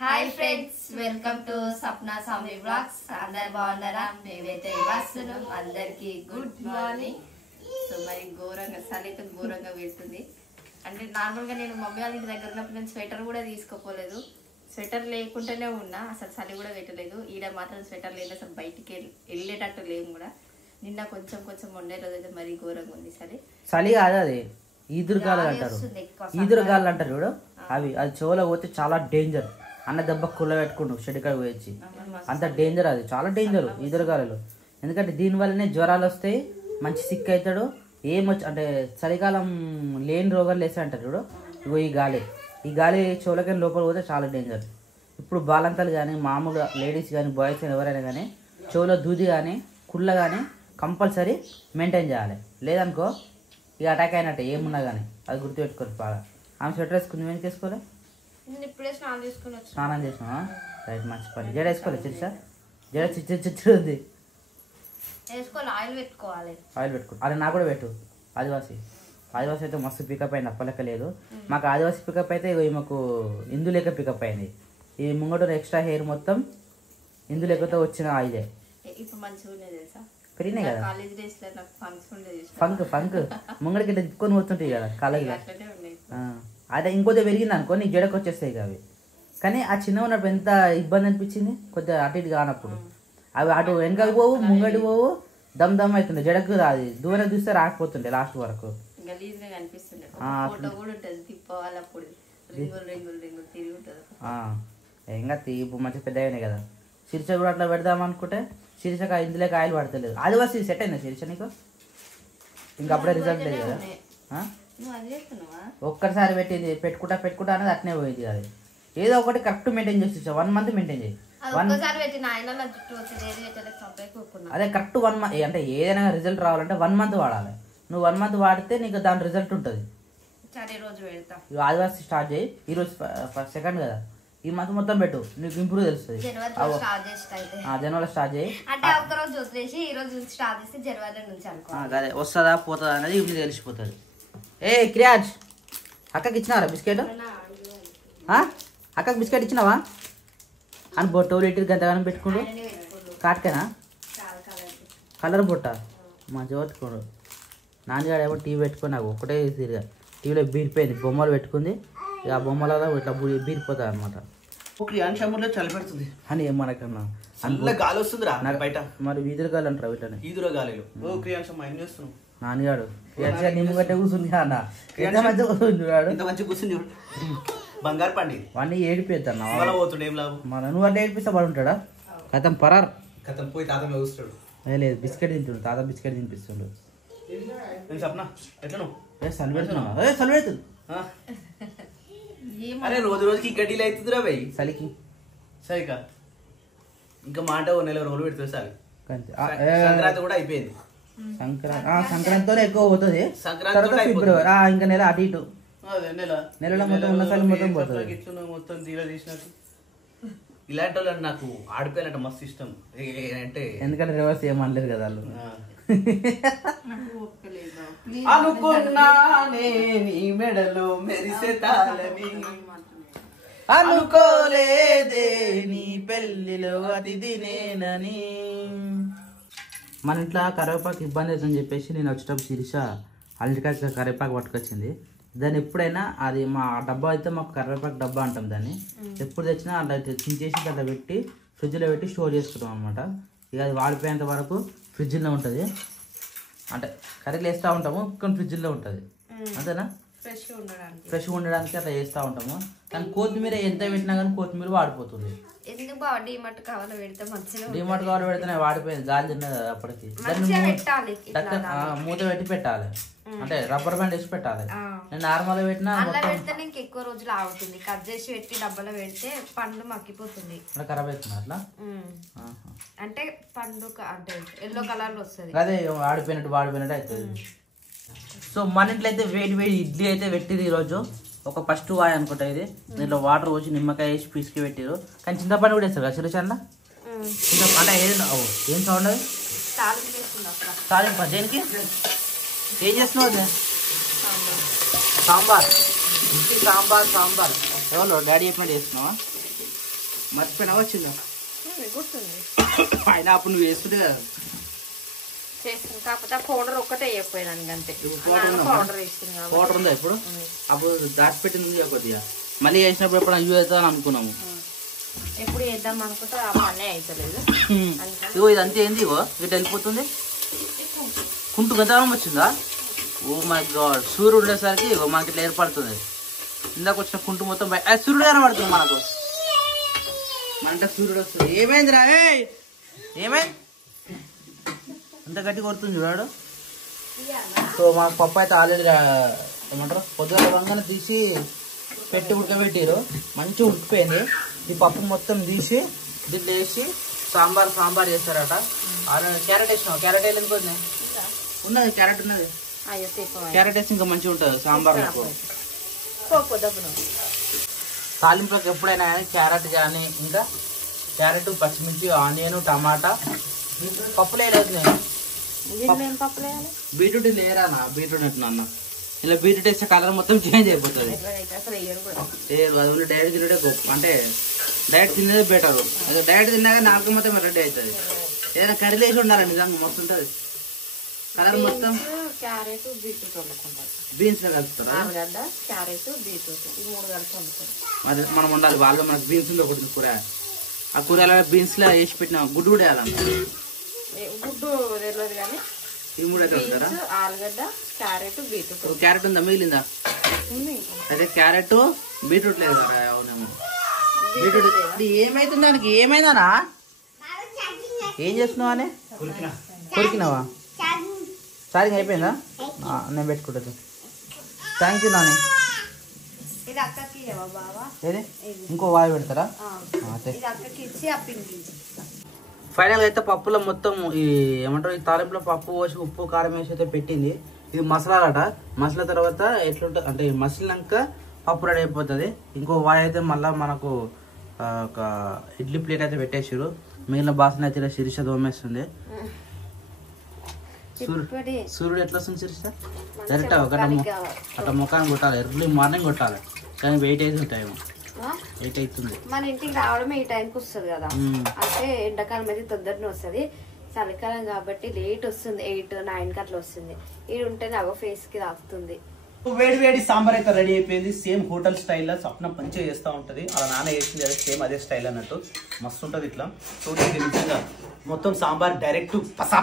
Hi friends, welcome to Sapna సామి blogs. అందరు బాగున్నారా? మేమైతే వస్తున్నాం. అందరికి గుడ్ మార్నింగ్. సో మరి ఘోరంగా చలి అయితే ఘోరంగా పెడుతుంది. అంటే నార్మల్గా నేను మమ్మీ వాళ్ళ ఇంటి దగ్గర ఉన్నప్పుడు నేను స్వెటర్ కూడా తీసుకోపోలేదు. స్వెటర్ లేకుండానే ఉన్నా, అసలు చలి కూడా పెట్టలేదు. ఈడ మాత్రం స్వెటర్ లేదు, అసలు బయటికి వెళ్ళేటట్టు లేము కూడా. నిన్న కొంచెం కొంచెం ఉండే రోజు అయితే మరీ ఘోరంగా ఉంది చలి కాదు, అది ఈదురుగాలు అంటారు. ఈదురుగాలు అంటారు చూడు, అవి అది చెవులో పోతే చాలా డేంజర్. అన్న దెబ్బ కుళ్ళ పెట్టుకుంటు షెడ్కాయ పోయొచ్చి, అంత డేంజర్, అది చాలా డేంజర్ ఈదురుగాలు. ఎందుకంటే దీనివల్లనే జ్వరాలు వస్తాయి, మంచి సిక్ అవుతాడు. ఏమొచ్చి అంటే చలికాలం లేని రోగాలు లేసే అంటారు చూడు, ఇగో ఈ గాలి చెవులకి లోపల పోతే చాలా డేంజర్. ఇప్పుడు బాలంతలు కానీ మామూలుగా లేడీస్ కానీ బాయ్స్ కానీ ఎవరైనా కానీ చెవులో దూది కానీ కుళ్ళ కానీ కంపల్సరీ మెయింటైన్ చేయాలి. లేదనుకో ఇక అటాక్ అయినట్టే ఏమున్నా కానీ, అది గుర్తుపెట్టుకోరు. బాగా ఆమె స్వెటర్ వేసుకుంది, వెనక వేసుకోలే, ఇప్పుడే స్నానం చేసినావా? రైట్, మంచి పని. జడ వేసుకోవాలి, చిచ్చా జడ చిచ్చు ఉంది, ఆయిల్ పెట్టుకోవాలి. అరే నాకు కూడా పెట్టు. ఆదివాసి అయితే మస్తు పికప్ అయింది, అప్పలెక్క లేదు. మాకు ఆదివాసి పికప్ అయితే మాకు ఇందు లేక పికప్ అయింది. ఈ ముంగట ఎక్స్ట్రా హెయిర్ మొత్తం ఇందు లేకతో వచ్చిన ఆయిలే. ఇప్పుడు మంచిగా ఉండేది తెలుసా, పెరిగినాయి కదా కాలేజ్ డేస్ లో నాకు ఫంక్ ముంగడికి ఇట్లా తిప్పుకొని పోతుంటాయి కదా కాలేజీలో. అదే ఇంకొద్దిగా పెరిగింది అనుకో నీకు జడకు వచ్చేస్తాయి అవి. కానీ ఆ చిన్న ఉన్నప్పుడు ఎంత ఇబ్బంది అనిపించింది, కొద్దిగా అటు ఇటు కానప్పుడు. అవి అటు వెనకకు పోవు, ముంగడి పోవు, దమ్ అవుతుండే జడకు. అది దూరం చూస్తే రాకపోతుండే లాస్ట్ వరకు. ఇంకా ఇప్పుడు మంచి పెద్ద అయినాయి కదా. శిరీష కూడా అట్లా పెడదాం అనుకుంటే శిరీషకు ఇందులోకి ఆయిల్ పడతలేదు. ఆదివాసి సెట్ అయిందా శిరీష నీకు? ఇంకా అప్పుడే రిజల్ట్ లేదు కదా. ఒక్కసారి పెట్టుకుంటా అనేది అట్నే పోయింది. అది ఏదో ఒకటి కరెక్ట్ మెయింటైన్ చేసి 1 month మెయింటైన్ చేయి. అదే కరెక్ట్ 1 month. అంటే ఏదైనా రిజల్ట్ రావాలంటే 1 month వాడాలి. నువ్వు 1 month వాడితే నీకు దాని రిజల్ట్ ఉంటుంది. ఆదివాసి స్టార్ట్ చేయి. ఈరోజు 2nd కదా, ఈ మంత్ మొత్తం పెట్టు, నీకు ఇంప్రూవ్ తెలుస్తుంది. జనవరిలో స్టార్ట్ చేయి. అదే వస్తుందా పోతుందా అనేది ఇప్పుడు తెలిసిపోతుంది. ఏ క్రియాజ్, అక్కకి ఇచ్చినారా బిస్కెట్? అక్కకి బిస్కెట్ ఇచ్చినావా అని బొట్టు ఇటు గంటగానం పెట్టుకోడు. కాటుకేనా కలర్ బొట్ట మా చోటుకోడు. నాన్నగాడు ఏమో టీవీ పెట్టుకుని నాకు ఒకటే తిరిగా టీవీలో బీరిపోయింది, బొమ్మలు పెట్టుకుంది. ఇక ఆ బొమ్మలలో ఇట్లా బీరిపోతాయి అనమాట. చలి పెడుతుంది అని ఏమనకన్నా గాలి వస్తుంది బయట. మరి వీధులు గాలి అంటారు వీటిని, ఈదురు గాలిలో. చేస్తున్నావు నాన్నగాడు నిన్ను బట్టే కూర్చుంది అన్న, మంచి కూర్చుని బంగారు పండి వాడిని ఏడిపోతాను. పోతుండే ఏం లాభం, నువ్వు అంటే ఏడిపిస్తా పడి ఉంటాడా? కథం పరారు కథం పోయి తాత చూస్తాడు. లేదు బిస్కెట్ తింటుండు, తాత బిస్కెట్ తినిపిస్తుండు. సప్న ఎట్లా నువ్వు సలి పెడుతున్నావా? సలి పెడుతుంది. అరే రోజుకి గడ్డీలు అవుతుందిరా భయ్ చలికి. సరికా ఇంకా మాట 1 నెల రోజులు పెడుతుంది సార్. సంక్రాంతి కూడా అయిపోయింది. సంక్రాంతితోనే ఎక్కువ పోతుంది. ఫిబ్రవరి ఇంకా నెల అటు ఇటు నెలలో మొత్తం ఉన్న సార్లు మొత్తం పోతుంది. మొత్తం తీరా తీసినట్టు. ఇలాంటి వాళ్ళు నాకు ఆడిపోయాలంటే మస్తు ఇష్టం. అంటే ఎందుకంటే రివర్స్ ఏమనలేదు కదా వాళ్ళు. అనుకున్నానే నీ మెడలో మెరిసే తాళని, అనుకోలేదే నీ పెళ్లిలో అతిథి నేనని. మన ఇంట్లో కరివేపాకు ఇబ్బంది అవుతుందని చెప్పేసి నేను వచ్చేటప్పుడు శిరీష అల్లికాయ కరివేపాకు పట్టుకొచ్చింది. దాన్ని ఎప్పుడైనా అది మా డబ్బా అయితే మాకు కరివేపాకు డబ్బా అంటాం దాన్ని. ఎప్పుడు తెచ్చినా అట్లా చించేసి అట్లా పెట్టి ఫ్రిడ్జ్లో పెట్టి స్టోర్ చేసుకుంటాం అనమాట. ఇక అది వాడిపోయేంత వరకు ఫ్రిడ్జ్లో ఉంటుంది. అంటే కర్రీలు వేస్తూ ఉంటాము, కానీ ఫ్రిడ్జ్లో ఉంటుంది అంతేనా, ఫ్రెష్గా ఉండడానికి అట్లా చేస్తూ ఉంటాము. కానీ కొత్తిమీర ఎంత పెట్టినా కానీ కొత్తిమీర వాడిపోతుంది. డిమార్ట్ కావాలి పెడితేనే వాడిపోయింది, గాలి తిన్నది అప్పటికి. మూత పెట్టి పెట్టాలి, అంటే రబ్బర్ బ్యాండ్ వేసి పెట్టాలి. నేను నార్మల్ పెట్టినా ఎక్కువ రోజులు ఆగుతుంది. కట్ చేసి పెట్టి డబ్బాలో పెడితే పండు మక్కిపోతుంది, ఖరాబ్ అవుతుంది అట్లా. అంటే పండు అంటే ఎల్లో కలర్ లో వస్తుంది, అదే వాడిపోయినట్టు అవుతుంది. సో మన ఇంట్లో అయితే వేడి ఇడ్లీ అయితే పెట్టిరు ఈరోజు. ఒక ఫస్ట్ వాయి అనుకుంటా ఇది. దీంట్లో వాటర్ పోసి నిమ్మకాయ వేసి పిసికి పెట్టిరు. కానీ చింతపండు కూడా వేస్తారు కదా శిరీషన్న? అంటే ఏం సౌండ్ అది? తాలింప దేనికి? ఏం చేస్తున్నావు? సాంబార్. సాంబార్ ఎవరు డాడీ చెప్పినట్టు చేస్తున్నావా? మర్చిపోయినా వచ్చిందా గుర్తుంది అయినా అప్పుడు నువ్వు వేస్తుంది కదా చేస్తుంది కాకపోతే పౌడర్ ఒక్కటే అయిపోయేదానికి అంతే పౌడర్ వేస్తుంది పౌడర్ ఉందా ఇప్పుడు అప్పుడు దాచిపెట్టింది కొద్దిగా మళ్ళీ వేసినప్పుడు ఎప్పుడు యూజ్ అవుతుందని అనుకున్నాము ఎప్పుడు వేద్దాం అనుకుంటే ఆ పనే అవుతలేదు ఇగో ఇదంతా ఏంది ఇగో ఇటు వెళ్ళిపోతుంది కుంటు గతానం వచ్చిందా ఓ మై గాడ్ సూర్యుడు ఉండేసరికి ఇగో మనకి ఇట్లా ఏర్పడుతుంది ఇందాక వచ్చిన కుంటు మొత్తం సూర్యుడు కనబడుతుంది మనకు మంట సూర్యుడు వస్తుంది ఏమైంది రా ఏమైంది అంత గట్టి కొడుతుంది చూడాడు సో మా పప్పు అయితే ఆల్రెడీ ఏమంటారు పొద్దున వంగన తీసి పెట్టి ఉడకబెట్టారు మంచిగా ఉడికిపోయింది ఈ పప్పు మొత్తం తీసి దీంట్లో వేసి సాంబార్ చేస్తారట ఆల్రెడీ క్యారెట్ వేసినావు క్యారెట్ వేయలేదు ఉన్నది క్యారెట్ ఉన్నది క్యారెట్ వేసి ఇంకా మంచిగా ఉంటుంది సాంబార్ తాలింపులకు ఎప్పుడైనా కానీ క్యారెట్ కానీ ఇంకా క్యారెట్ పచ్చిమిర్చి ఆనియన్ టమాటా పప్పులు వేయలేదు నేను బీట్రూట్ లేరానా బీట్రూట్ అన్న ఇలా బీట్రూట్ వేస్తే కలర్ మొత్తం చేంజ్ అయిపోతుంది అది డైరెక్ట్ తినడే గొప్ప అంటే డైరెక్ట్ తినేదే బెటర్ అదే డైరెక్ట్ తిన్నాక నాలుగు మొత్తం రెడీ అవుతుంది ఏదైనా కర్రీ వేసి ఉండాలి నిజంగా మస్తు ఉంటుంది కలర్ మొత్తం క్యారెట్ బీట్రూట్ వండుకుంటారు బీన్స్ లో కలుపుతారా ఆలుగడ్డ క్యారెట్ బీట్రూట్ ఈ 3 కలిపి వండుతారు అది మనం ఉండాలి వాళ్ళు మనకు బీన్స్ ఉంది ఒకటి కూర ఆ కూర బీన్స్ లో వేసి పెట్టిన గుడ్డు కూడా వేయాలంట గుడ్డు తెలియదు కానీ ఈ 3 అయితే ఉంటారా ఆలుగడ్డ క్యారెట్ బీట్రూట్ క్యారెట్ ఉందా మిగిలిందా అదే క్యారెట్ బీట్రూట్ లేదు కదా అవునేమో బీట్రూట్ ఏమైతుంది దానికి ఏమైందనా ఏం చేస్తున్నావు అని కొరికినావా చార్జింగ్ అయిపోయిందా నేను పెట్టుకుంటా థ్యాంక్ యూ నాని ఏది ఇంకో వాయి పెడతారా ఫైనల్ అయితే పప్పులో మొత్తం ఈ ఏమంటారు ఈ తాలింపులో పప్పు పోసి ఉప్పు కారం వేసి అయితే పెట్టింది ఇది మసాలాలట మసాలా తర్వాత ఎట్లుంటుంది అంటే మసిలినాక పప్పు రెడీ అయిపోతుంది ఇంకో వాయి అయితే మళ్ళీ మనకు ఒక ఇడ్లీ ప్లేట్ అయితే పెట్టేసారు మిగిలిన బాసన అయితే శిరీష దోమేస్తుంది సూర్యుడు ఎట్లా వస్తుంది శిరీష డైరెక్ట్ అట్లా ముఖాన్ని కొట్టాలి ఎర్లీ మార్నింగ్ కొట్టాలి కానీ వెయిట్ అయితే టైం వెయిట్ అవుతుంది మన ఇంటికి రావడమే ఈ టైంకి వస్తుంది కదా అంటే ఎండాకాలం అయితే తొందరనే వస్తుంది చలికాలం కాబట్టి లేట్ వస్తుంది 8-9 అట్లా వస్తుంది ఇది ఉంటే నాకు ఫేస్ కి తాకుతుంది వేడి వేడి సాంబార్ అయితే రెడీ అయిపోయింది సేమ్ హోటల్ స్టైల్లో సప్న మంచిగా చేస్తూ ఉంటుంది అలా నాన్న వేసింది అదే సేమ్ అదే స్టైల్ అన్నట్టు మస్తు ఉంటుంది ఇట్లా సో నిజంగా మొత్తం సాంబార్ డైరెక్ట్ పసా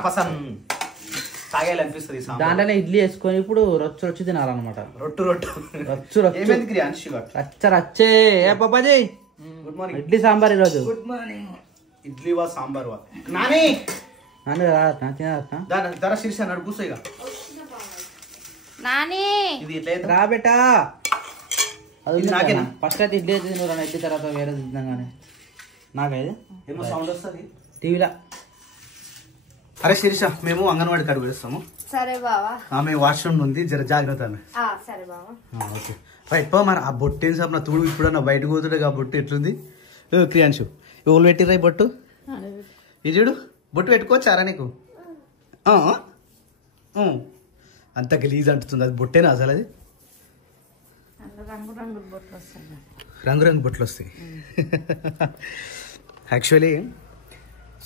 తాగేయాలనిపిస్తుంది దాంట్లోనే ఇడ్లీ వేసుకొని ఇప్పుడు రొచ్చు తినాలన్నమాట రొచ్చు రచ్చే పాపాజీ గుడ్ మార్నింగ్ ఇడ్లీ సాంబార్ ఈరోజు గుడ్ మార్నింగ్ ఇడ్లీ వా సాంబార్ వా నాని ధర శీర్ష నడుపుసో ఇక నాని ఇది ఎట్లయితే రా బేటా అది నాకేనా ఫస్ట్ అయితే ఇడ్లీ అయితే తిను ఇడ్లీ తర్వాత వేరే తిందాం కానీ నాకైతే ఏమో సౌండ్ వస్తుంది టీవీలో అరే శిరీష మేము అంగన్వాడి కాడ పెడతాము సరే బావా ఆమె వాష్రూమ్ ఉంది జర జాగ్రత్త సరే బావా ఓకే రైట్ పో మరి ఆ బొట్టు ఏం సార్ తూడు ఇప్పుడు బయటకు పోతుండే ఆ బొట్టు ఎట్లుంది క్రియాంశు ఎవరు పెట్టిర్రా బొట్టు ఇది చూడు బొట్టు పెట్టుకోవచ్చారా నీకు అంత గలీజ్ అంటుంది అది బొట్టేనా అసలు అది రంగు బొట్లు వస్తాయి యాక్చువల్లీ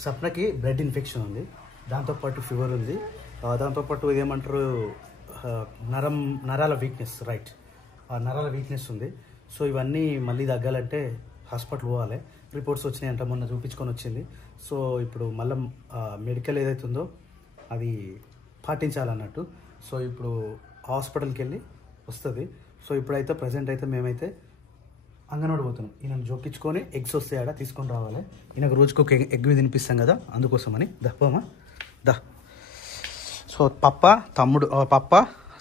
సప్నకి బ్లడ్ ఇన్ఫెక్షన్ ఉంది దాంతోపాటు ఫీవర్ ఉంది దాంతోపాటు ఇదేమంటారు నరాల వీక్నెస్ రైట్ నరాల వీక్నెస్ ఉంది సో ఇవన్నీ మళ్ళీ తగ్గాలంటే హాస్పిటల్ పోవాలి రిపోర్ట్స్ వచ్చినాయంట మొన్న చూపించుకొని వచ్చింది సో ఇప్పుడు మళ్ళీ మెడికల్ ఏదైతుందో అది పాటించాలన్నట్టు సో ఇప్పుడు హాస్పిటల్కి వెళ్ళి వస్తుంది సో ఇప్పుడైతే ప్రజెంట్ అయితే మేమైతే అంగన్వాడి పోతున్నాం ఈయన జోకించుకొని ఎగ్స్ వస్తాయి ఆడ తీసుకొని రావాలి ఈయనకు రోజుకి ఒక ఎగ్ తినిపిస్తాం కదా అందుకోసమని దప్పమా దా సో పప్ప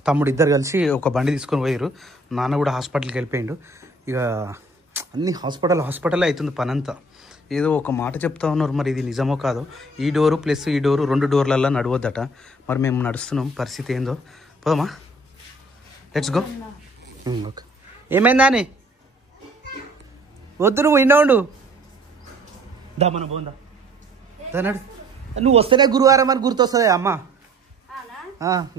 తమ్ముడు ఇద్దరు కలిసి ఒక బండి తీసుకొని పోయారు నాన్న కూడా హాస్పిటల్కి వెళ్ళిపోయిండు ఇక అన్ని హాస్పిటల్ అవుతుంది పనంతా ఏదో ఒక మాట చెప్తా ఉన్నారు మరి ఇది నిజమో కాదో ఈ డోరు ప్లస్ ఈ డోరు 2 డోర్లల్లో నడవద్దట మరి మేము నడుస్తున్నాం పరిస్థితి ఏందో పోదమ్మా లెట్స్ గో ఓకే ఏమైందా అని వద్దు నువ్వు ఇండౌండు దా మన పోందా దాన్నాడు నువ్వు వస్తేనే గురువారం అని గుర్తొస్తుంది అమ్మ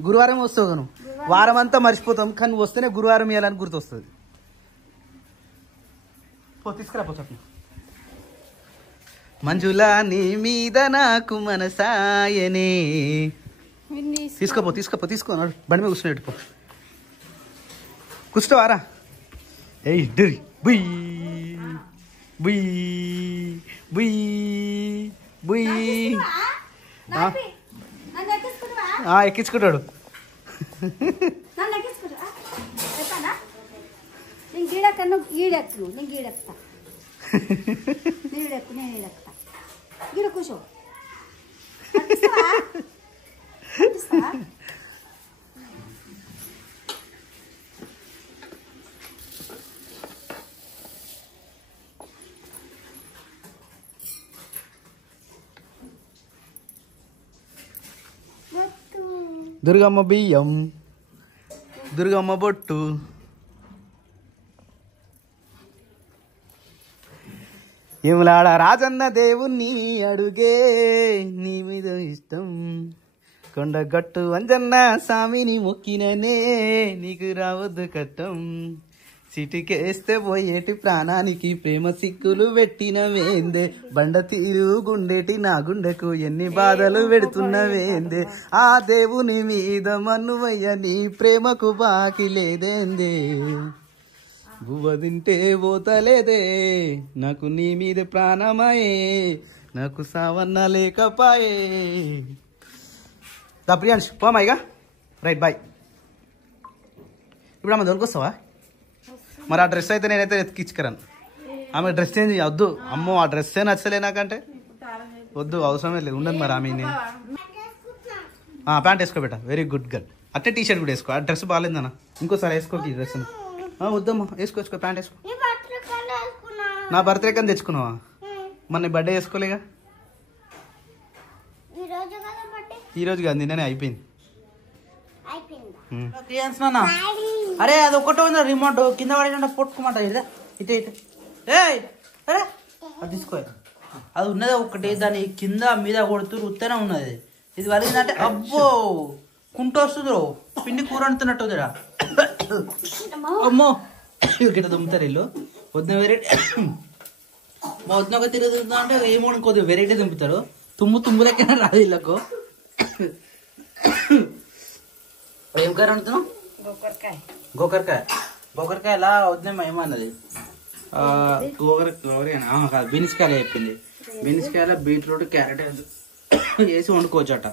గురువారం వస్తావు నువ్వు వారం అంతా మర్చిపోతాం కానీ నువ్వు వస్తేనే గురువారం ఇవ్వాలని గుర్తొస్తుంది పో తీసుకురా పో చెప్పు మంజులా నీ మీద నాకు మనసాయనే. తీసుకో బండి మీద కూర్చుని పెట్టుకో. కూర్చోవారా? ఏయ్ డరి బుయ్ బుయ్ బుయ్ బుయ్. ఎక్కించుకుంటాడు. కూర్చో దుర్గమ్మ బియ్యం, దుర్గమ్మ బొట్టు. ఏములాడ రాజన్న దేవుణ్ణి అడుగే నీ మీద ఇష్టం. కొండగట్టు అంజన్న స్వామిని మొక్కిననే నీకు రావద్దు కట్టం. సిటికేస్తే పోయేటి ప్రాణానికి ప్రేమ సిక్కులు పెట్టినవేందే. బండ తీరు గుండెటి నా గుండెకు ఎన్ని బాధలు పెడుతున్నవేందే. ఆ దేవుని మీద మన్నువయ్య నీ ప్రేమకు బాకి లేదేందే. గువ్వ తింటే పోతలేదే నాకు నీ మీద ప్రాణమాయే. నాకు సావన్న లేకపాయే. దా ప్రియాంష్ పోమాయిగా. Right bye. ఇప్పుడు ఆమె దొరికొస్తావా? మరి ఆ డ్రెస్ అయితే నేనైతే ఎత్తికిచ్చుకరాను. ఆమె డ్రెస్ చేంజ్ వద్దు. అమ్మో ఆ డ్రెస్ ఏ నచ్చలే నాకంటే. వద్దు, అవసరమే లేదు. ఉండదు మరి ఆమె. నేను ప్యాంట్ వేసుకోబెట్ట. Very good girl. అట్టే టీ షర్ట్ కూడా వేసుకో. ఆ డ్రెస్ బాగాలేదన్న. ఇంకోసారి వేసుకోకి డ్రెస్. వద్దమ్మా వేసుకో ప్యాంట్ వేసుకో. నా బర్త్డే కని తెచ్చుకున్నావా? మన నీ బర్త్డే వేసుకోలేగా. ఈరోజు కాదు నిన్ననే అయిపోయింది. అరే అది ఒకటో ఉంది రిమోట్ కింద పడేట పొట్టుకోమంట. ఇదే ఇటే ఇటే. ఏ అరే అది తీసుకో. అది ఉన్నది ఒకటి, దాని కింద మీద కొడుతూ ఉత్తనే ఉన్నది. ఇది వలిగిందంటే అబ్బో కుంట వస్తుంది. పిండి కూర అంటున్నట్టు ఉందిరా. అమ్మో గిట్ట దుమ్ముతారు ఇల్లు. వద్ద వెరైటీ మా వద్ద ఒక తిరుగుతుందా అంటే ఏమో కొద్దిగా వెరైటీ దుంపుతారు. తుమ్ములెక్కన రాదు ఇళ్ళకు. ఏం కర్రీ అంటున్నావు? గోకరకాయ ఎలా వద్దామా ఏమన్నది? కాదు బీనిస్కాయలు చెప్పింది. బీనిస్కాయల బీట్రూట్ క్యారెట్ వేసి వండుకోవచ్చట.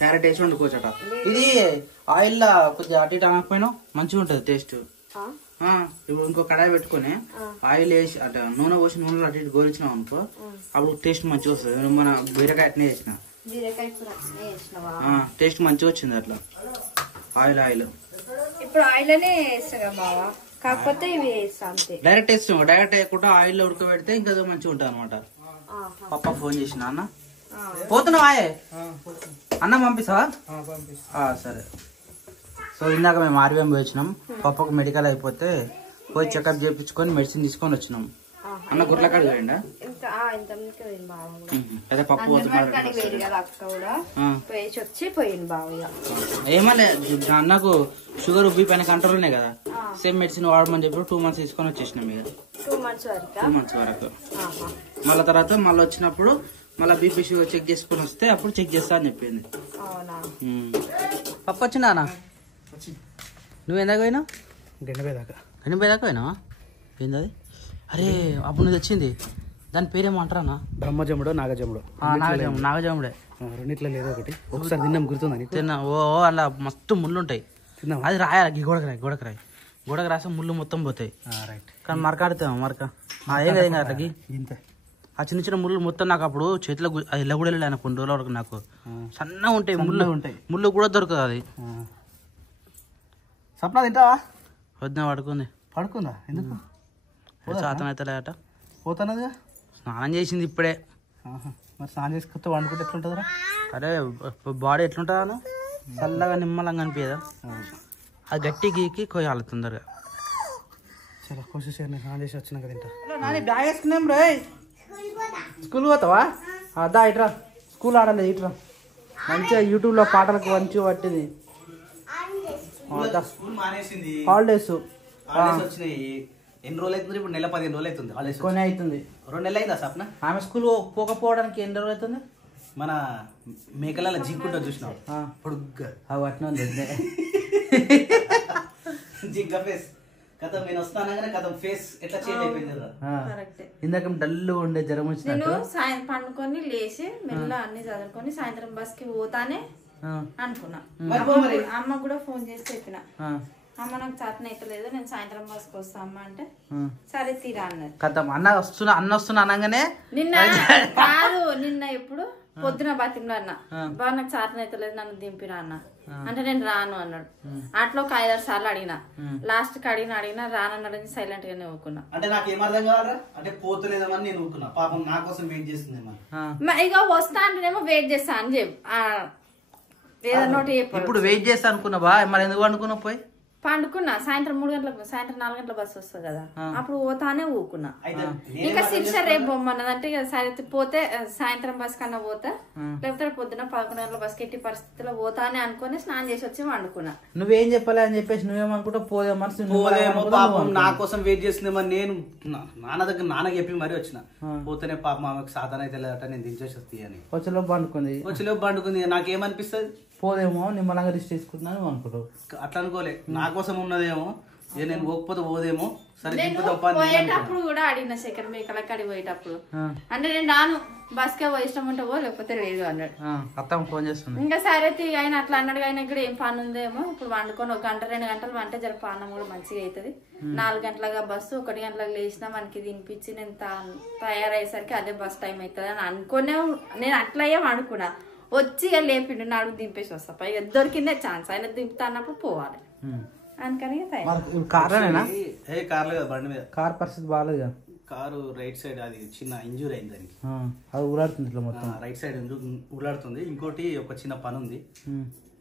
క్యారెట్ వేసి వండుకోవచ్చట. ఇది ఆయిల్ లా కొద్దిగా అటు ఇటు అనకపోయినా మంచిగా ఉంటది టేస్ట్. ఇప్పుడు ఇంకో కడాయి పెట్టుకుని ఆయిల్ వేసి అట నూనె పోసి నూనెలో అటు ఇటు గోరించినాం అనుకో అప్పుడు టేస్ట్ మంచిగా వస్తుంది. మన బీరకాయ అట్నే చేసిన టేస్ట్ మంచిగా వచ్చింది అట్లా. ఆయిల్ ఇప్పుడు ఆయిల్ అనే వేస్తా బావా, కాకపోతే ఇవి వేస్తా అంతే. డైరెక్ట్ వేస్తాం. డైరెక్ట్ వేయకుండా ఆయిల్ లో ఉడకబెడితే ఇంకా మంచిగా ఉంటుంది అనమాట. పప్ప ఫోన్ చేసిన అన్న పోతున్నావా? అన్నం పంపిస్తావా? సరే. సో ఇందాక మేము ఆర్వీఎం పోయి వచ్చినాం. పప్పకు మెడికల్ అయిపోతే పోయి చెకప్ చేయించుకొని మెడిసిన్ తీసుకొని వచ్చినాం. అన్న గుట్ల కాడికి పోయిండా? అదే పప్పు ఏమలే. అన్నకు షుగర్ బీపీ అనే కంట్రోల్ ఉన్నాయి కదా, సేమ్ మెడిసిన్ వాడమని చెప్పి 2 months తీసుకొని వచ్చేసినాం. ఇక 2 months వరకు మళ్ళీ తర్వాత మళ్ళీ వచ్చినప్పుడు మళ్ళీ బీపీ షుగర్ చెక్ చేసుకుని వస్తే అప్పుడు చెక్ చేస్తా అని చెప్పింది. పప్పు వచ్చిందా అన్న? నువ్వు ఎందాక పోయినావు? గండిపోయి దాకా పోయినావా? ఏంది అది? అరే అప్పుడు నువ్వు తెచ్చింది దాని పేరేమంటారా అన్న? బ్రహ్మజముడో నాగజముడో? నాగజముడే. రెండిట్లో లేదో ఒకటి. ఒకసారి తిన్నాం, గుర్తుందని. తిన్నా. ఓ అలా మస్తు ముళ్ళు ఉంటాయి. అది రాయాలి. గోడకు రాస్తే ముళ్ళు మొత్తం పోతాయి. కానీ మరకాడుతాం మరక ఏం కదా అట్లకి. ఆ చిన్న చిన్న ముళ్ళు మొత్తం నాకు అప్పుడు చేతిలో అది ఇలా కూడా వెళ్ళాను కొన్ని రోజుల వరకు. నాకు సన్నగా ఉంటాయి ముళ్ళు కూడా దొరకదు. అది సప్నా తింటావా? వద్దా పడుకుందా? ఎందుకు? సాతన అయితే లేట పోతానదిగా. స్నానం చేసింది ఇప్పుడే. మరి స్నానం చేసుకుంటే వండుకుంటే ఎట్లుంటుందిరా? అరే బాడీ ఎట్లుంటుందా? చల్లగా నిమ్మలంగా అనిపించదా? అది గట్టి గీకి కొయ్యాలి తొందరగా. చాలా కోసి స్నానం చేసి వచ్చినాక తింటా. బ్యాగ్ వేసుకున్నాం రే. స్కూల్ పోతావా? అదా ఇట్రా. స్కూల్ ఆడలేదు ఇట్రా. మంచిగా యూట్యూబ్లో పాటలకు మంచిగా పట్టింది. హాలిడేస్ వచ్చినాయి. ఎన్ని రోజులు అవుతుంది ఇప్పుడు? నెల 15 రోజులు అవుతుంది హాలిడేస్. కొని అవుతుంది. 2 నెలలు అయిందా సప్న? ఆమె స్కూల్ పోకపోవడానికి ఎన్ని రోజులు అవుతుంది? మన మేకల జింకుంటా చూసినావు పొడుగ్గా అవి అట్నే ఉంది. జింక ఫేస్ కథం నేను వస్తానగానే కథం ఫేస్ ఎట్లా చేంజ్ అయిపోయింది కదా. ఇందాక డల్ ఉండే జ్వరం వచ్చినట్టు. నేను సాయంత్రం పండుకొని లేచి మెల్ల అన్ని చదువుకొని సాయంత్రం బస్ కి పోతానే అనుకున్నా. అమ్మ కూడా ఫోన్ చేసి చెప్పిన, అమ్మ నాకు చేతన అయితలేదు, నేను సాయంత్రం బస్ కి వస్తా అమ్మ అంటే సరే తీరా అన్నది. కథం అన్న వస్తున్నా అనగానే నిన్న ఎప్పుడు పొద్దున బతిమలో అన్న బాగా నాకు చేతన అయితలేదు నన్ను దింపిరా అన్న అంటే నేను రాను అన్నాడు. అట్లా ఒక 5-6 సార్లు అడిగినా, లాస్ట్ కి అడిగినా రానన్నాడు. సైలెంట్ గానే ఊకున్నా. అంటే నాకు ఏమర్థం కావాలరా అంటే పోతలేదమని నేను ఊకున్నా. పాపం నా కోసం వెయిట్ చేస్తుందేమో. ఇక వస్తా అంటేనేమో వెయిట్ చేస్తా అని చెప్పు ఏదన్నా ఇప్పుడు వెయిట్ చేస్తా అనుకున్నావా? మరి ఎందుకు అనుకున్నావు? పోయి పండుకున్నా. సాయంత్రం 3 గంటలకు సాయంత్రం 4 గంటల బస్సు వస్తుంది కదా, అప్పుడు పోతానే ఊకున్నా. ఇంకా శిక్ష రేపు బొమ్మన్నదంటే సరే పోతే సాయంత్రం బస్ కన్నా పోతా, లేకపోతే పొద్దున 11 గంటల బస్కి ఎట్టి పరిస్థితుల్లో పోతానే అనుకుని స్నానం చేసి వచ్చి వండుకున్నా. నువ్వేం చెప్పాలి అని చెప్పేసి నువ్వేమనుకుంటా పోదేమో పాపం నా కోసం వెయిట్ చేస్తుందేమో. నేను నాన్న దగ్గర నాన్నకి చెప్పి మరీ వచ్చిన, పోతేనే పాపం ఆమెకు సాధన అయితే లేదట, నేను దించేసి వస్తాయి అని. వచ్చేలోపు పండుకుంది. నాకేమనిపిస్తుంది? పోదేమో నిమ్మలంగా రిస్ట్ తీసుకుంటున్నాను అనుకుంటావు. అట్లా అనుకోలే, నా కోసం ఉన్నదేమో, నేను పోకపోతే పోదేమో. సరే పోయేటప్పుడు కూడా అడిగిన శేఖర్ మేకల కాడికి పోయేటప్పుడు అంటే నేను రాను బస్ కే ఇష్టం ఉంటే పో లేకపోతే లేదు అన్నాడు. అత్తమ్మ ఫోన్ చేస్తుంది. ఇంకా సరే ఆయన అట్లా అన్నాడు. ఆయన కూడా ఏం పని ఉందేమో, ఇప్పుడు వండుకొని 1 గంట 2 గంటలు వంట జర పానం కూడా మంచిగా అవుతుంది. 4 గంటలుగా బస్సు 1 గంటలకు లేచినా మనకి తినిపించి నేను తయారయ్యేసరికి అదే బస్ టైం అవుతుంది అని అనుకునే నేను అట్లయ్యే అనుకున్నా. వచ్చి లేపిండు నాడు దింపేసి వస్తా. పైగా దొరికిందే ఛాన్స్, ఆయన దింపుతా అన్నప్పుడు పోవాలి అందుకని. కార్ పరిస్థితి బాగాలేదు. కారు రైట్ సైడ్ అది చిన్న ఇంజూరీ అయింది దానికి, అది ఊలాడుతుంది ఇట్లా మొత్తం. రైట్ సైడ్ ఊలాడుతుంది. ఇంకోటి ఒక చిన్న పని ఉంది,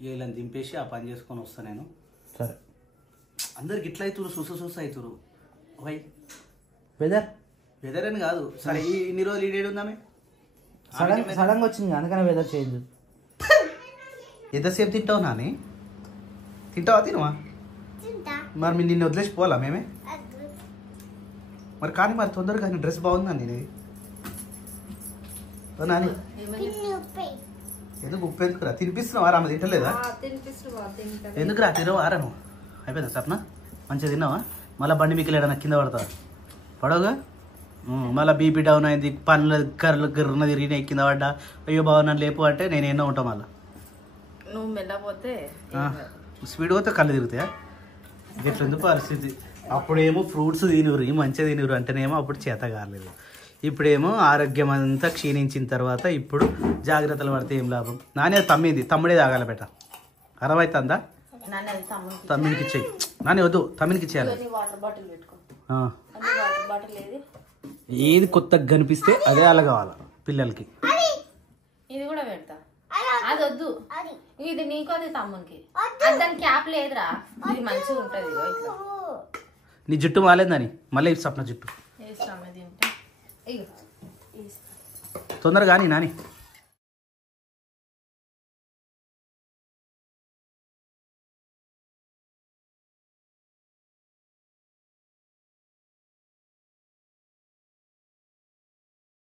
వీళ్ళని దింపేసి ఆ పని చేసుకొని వస్తా నేను. సరే అందరికి ఇట్లా అవుతురు, చూస అవుతురు. వై వెదర్ అని కాదు. సరే ఇన్ని రోజులు ఈడేడు ఉందామే సడన్ గా వచ్చింది అందుకనే వెదర్ చేంజ్. ఎంతసేపు తింటావు నాని? తింటావా? తినవా? మరి నిన్ను వదిలేసి పోవాలా మేమే? మరి కానీ మరి తొందరగా డ్రెస్ బాగుందండి నేను నాని. ఎందుకు ఉప్పు ఎందుకురా? తినిపిస్తున్నావా? ఆమె తింటలేదా? ఎందుకురా తినవారా నువ్వు? అయిపోయిందా సప్న? మంచిగా తిన్నావా? మళ్ళీ బండి మీకు లేడన్నా కింద పడతావా? పడవుగా. మళ్ళీ బీపీ డౌన్ అయింది, పనులు గిర్రన తిరిగిన కింద పడ్డా, అయ్యో బాగున్నాను లేపు అంటే నేను ఎన్నో ఉంటాం. మళ్ళీ నువ్వు మెల్లపోతే స్పీడ్ పోతే కళ్ళు తిరుగుతాయా? ఇట్లా పరిస్థితి. అప్పుడేమో ఫ్రూట్స్ తినురు, మంచిగా తినురు అంటేనేమో అప్పుడు చేత కాలేదు. ఇప్పుడేమో ఆరోగ్యం అంతా క్షీణించిన తర్వాత ఇప్పుడు జాగ్రత్తలు పడితే ఏం లాభం? నానే తమ్ముడే తాగాలి బెట. అర్థమవుతుందా? తమ్మినికి ఇచ్చేయి. నాని వద్దు, తమ్మినికి ఇచ్చేయాలి. ఏది కొత్తగా కనిపిస్తే అదే అలా కావాలి పిల్లలకి. ఇది కూడా పెడతా. అది వద్దు, ఇది నీకు అది తమ్మునికి. దాని క్యాప్ లేదురా, ఇది మంచిగా ఉంటది. నీ జుట్టు మాలేదని మళ్ళీ సప్న జుట్టు తొందరగా నాని.